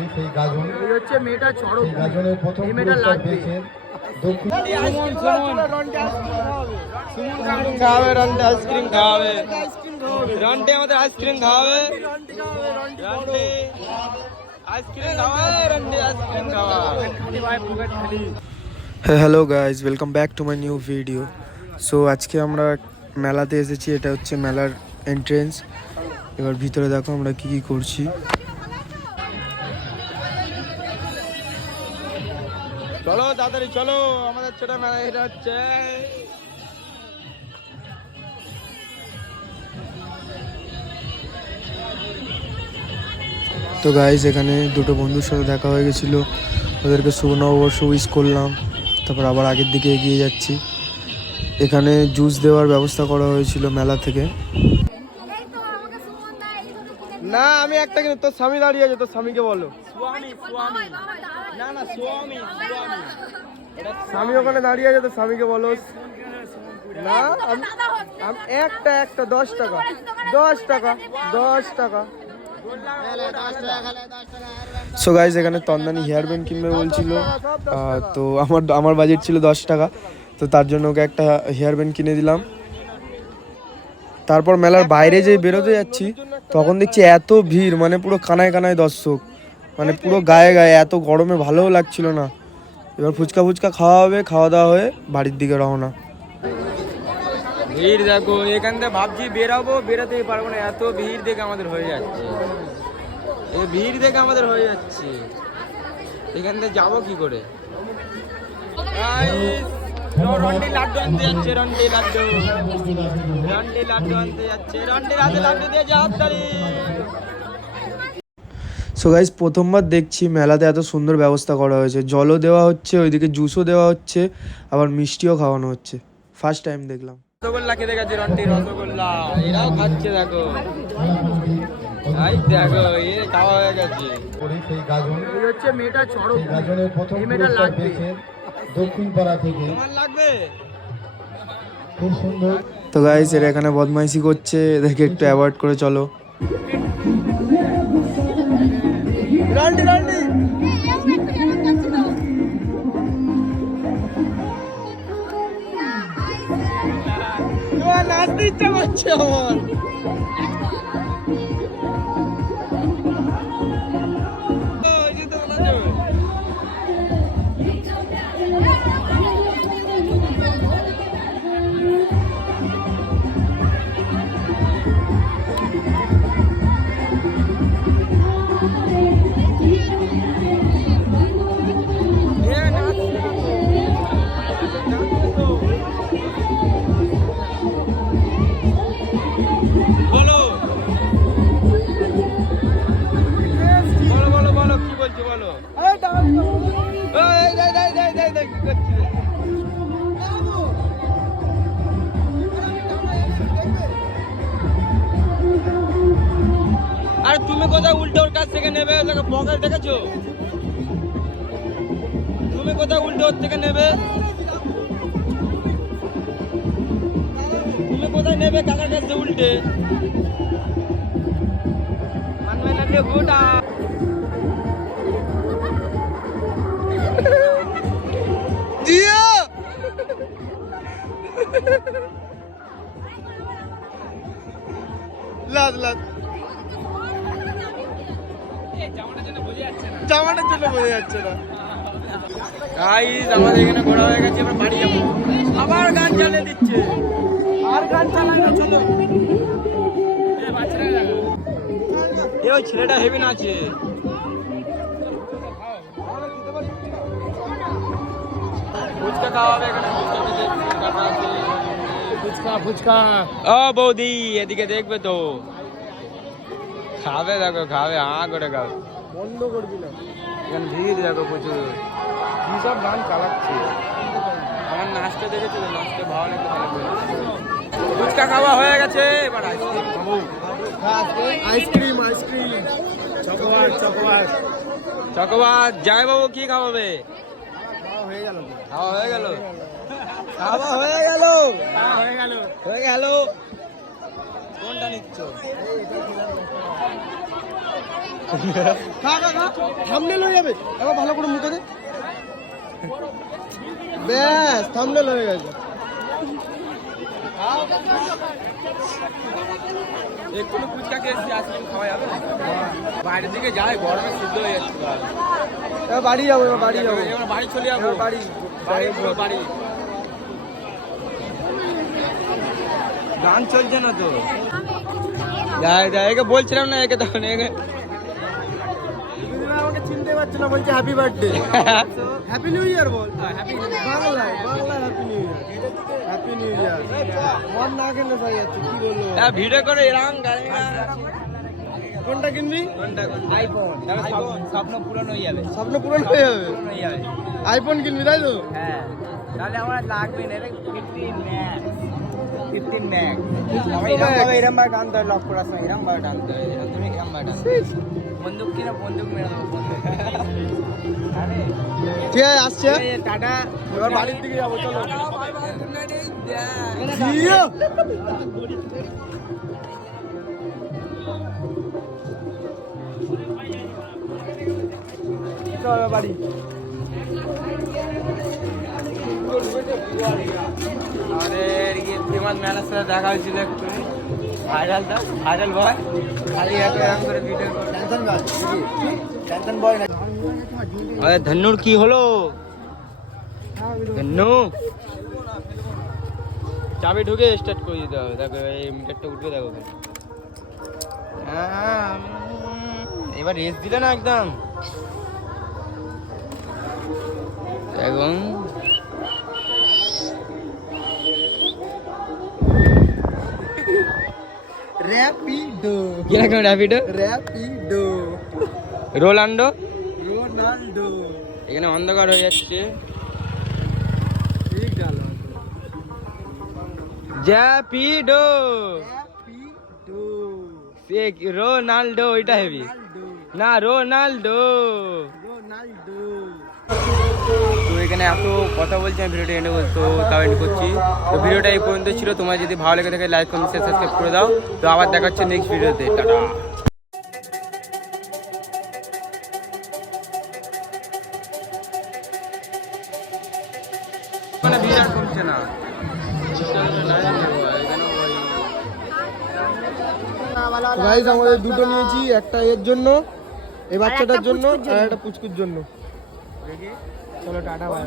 এই হচ্ছে মেয়েটা চড়ক, এই মেয়েটা লাগবে। খাওয়াবে রন্টে আইসক্রিম খাওয়াবে, রন্টে আমাদের আইসক্রিম খাওয়াবে, রন্টে আইসক্রিম খাওয়াবে, রন্টে আইসক্রিম খাওয়াবে। Hello guys, welcome back to my new video. So আজকে আমরা মেলাতে এসেছি, এটা হচ্ছে মেলার এন্ট্রেন্স। এবার ভিতরে দেখো আমরা কি কি করছি। চলো তাড়াতাড়ি চলো, আমাদের ছোট মেলা এটা হচ্ছে। তো গাইজ এখানে দুটো বন্ধুর সাথে দেখা হয়ে গেছিলো, ওদেরকে শুভ নববর্ষ উইশ করলাম। তারপর আবার আগের দিকে এগিয়ে যাচ্ছি। এখানে জুস দেওয়ার ব্যবস্থা করা হয়েছিল মেলা থেকে। না আমি একটা কিন্তু, তোর স্বামী দাঁড়িয়ে আছে, তোর স্বামীকে বলো। না না স্বামী, স্বামী ওখানে দাঁড়িয়ে আছে, তোর স্বামীকে বলো। না একটা 10 টাকা, 10 টাকা, 10 টাকা। সো গাইজ এখানে তন্দানি হেয়ার ব্যান্ড কিনবে বলছিল, তো আমার বাজেট ছিল 10 টাকা, তো তার জন্য ওকে একটা হেয়ার ব্যান্ড কিনে দিলাম। তারপর মেলার বাইরে যে বেরোতে যাচ্ছি তখন দেখছি এত ভিড়, মানে পুরো কানায় কানায় দর্শক, মানে পুরো গায়ে গায়ে, এত গরমে ভালোও লাগছিল না। এবার ফুচকা খাওয়া হবে, খাওয়া দাওয়া হয়ে বাড়ির দিকে রওনা। ভিড় দেখো, এখান থেকে ভাবছি বেরাবো, বেরাতেই পারবো না, এত ভিড় দেখে আমাদের হয়ে যাচ্ছে। এই ভিড় দেখে আমাদের হয়ে যাচ্ছে, এখান থেকে যাবো কি করে? রন্টি লাড্ডু আনতে যাচ্ছে, রন্টি লাড্ডু আনতে যাচ্ছে, রন্টি লাড্ডু দিয়ে যাও তাড়ি। সো গাইজ প্রথমবার দেখছি মেলাতে এত সুন্দর ব্যবস্থা করা হয়েছে, জলও দেওয়া হচ্ছে, ওইদিকে জুসও দেওয়া হচ্ছে, আবার মিষ্টিও খাওয়ানো হচ্ছে। ফার্স্ট টাইম দেখলাম। রসগোল্লা খেতে গেছে, রন্টি রসগোল্লা এরাও খাচ্ছে দেখো, এই দেখো এ খাওয়া হয়ে গেছে। এই হচ্ছে মেয়েটা চড়ক, এই মেয়েটা লাগবে। দক্ষিণ পাড়া থেকে তোমার লাগবে। খুব সুন্দর। তো গাইজ এরা এখানে বদমাইশি করছে, এদেরকে একটু অ্যাভয়েড করে চলো। রন্টি রন্টি তোমার নাচতে ইচ্ছা করছে আমার। বলো কি বলছো বলো। আর তুমি কোথায় উল্টো ওর কাছ থেকে নেবে, পকেট দেখেছো? তুমি কোথায় উল্টো ওর থেকে নেবে, তুমি কোথায় নেবে কাকার কাছে উল্টে? মানবে না রে গোটা। জিও লাদ লাদ জামাটার জন্য বোঝা যাচ্ছে না। গাইস আমাদের এখানে ঘোরা হয়ে গেছে, এবার বাড়ি যাবো। আবার গান চালিয়ে দিচ্ছে, আর গান চালায় না, চলো। এই ওই ছেলেটা হেভি নাচে। ফুচকা খাওয়াবে এখানে, ফুচকা। ও বৌদি এদিকে দেখবে তো, খাবে দেখো, খাবে করে খাবে, বন্ধ করবি না। এখানে ভিড় দেখো প্রচুর, কি সব গান চালাচ্ছে। আমার নাচটা দেখেছো, নাচটা ভালো লাগবে তাহলে। ফুচকা খাওয়া হয়ে গেছে, এবার আইসক্রিম খাবো। আইসক্রিম চকোবার জয় বাবু কি খাওয়াবে? খাওয়া হয়ে গেল। কোনটা নিচ্ছ? খা খা খা থাম্বনেল হয়ে যাবে এবার ভালো করে মুখে দে ব্যাস থাম্বনেল হয়ে গেছে এক্ষুনি ফুচকা খেয়েছি, আইসক্রিম খাওয়া যাবে? বাইরের দিকে যাই, গরমে সিদ্ধ হয়ে যাচ্ছে তো আর। এবার বাড়ি যাবো এবার বাড়ি যাবো এবার বাড়ি চলে যাবো। এবার বাড়ি বাড়ি পুরো বাড়ি। গান চলছে না তো। যাই যাই, একে বলছিলাম না, একে তখন একে আমাকে চিনতে পারছে না, বলছে happy birthday happy new year বল বাংলায় বাংলায় happy new year happy new year মন না কেন হয়ে যাচ্ছে কি বলবো ভিডিও করে এরকম গাড়ি কোনটা কিনবি আইফোন স্বপ্ন পূরণ হয়ে যাবে। স্বপ্ন পূরণ হয়ে যাবে হয়ে যাবে, আইফোন কিনবি তাই তো হ্যাঁ। তাহলে আমার লাগবে না 15 ম্যাক্স এরম ভাবে টানতে হয়, লক করার সময় এরম ভাবে টানতে হয়, তুমি এরম ভাবে টানতে বন্দুক কিনা বন্দুক মেরে দেবো। ঠিক আছে আসছে টাটা, এবার বাড়ির দিকে যাবো চলো চলো বাড়ি আমাদের ফেমাস ম্যানের সাথে দেখা হয়েছিল একটু, ভাইরাল বয়, খালি এরকম করে ভিডিও আরে ধন্নুর কি হলো? ধন্নু চাবি ঢুকে স্টার্ট করে দিতে হবে, দেখো এই মিটারটা উঠবে, দেখো এবার রেস দিলে না একদম এখন র্যাপিডো কিরকম র্যাপিডো র্যাপিডো রোনাল্ডো রোনাল্ডো এখানে অন্ধকার হয়ে যাচ্ছে। ঠিক গেল র্যাপিডো র্যাপিডো সে রোনাল্ডো, ওইটা হেবি না, রোনাল্ডো। রোনাল্ডো তো এখানে এত কথা বলছি, আমি ভিডিওটা এন্ড তো তাও এন্ড করছি। তো ভিডিওটা এই পর্যন্ত ছিল, তোমার যদি ভালো লেগে থাকে লাইক কমেন্ট শেয়ার সাবস্ক্রাইব করে দাও। তো আবার দেখা হচ্ছে নেক্সট ভিডিওতে, টাটা। মানে ভিড় আর কমছে না। গাইস আমাদের দুটো নিয়েছি, একটা এর জন্য এই বাচ্চাটার জন্য আর একটা পুচকুর জন্য। চলো টাটা বাই।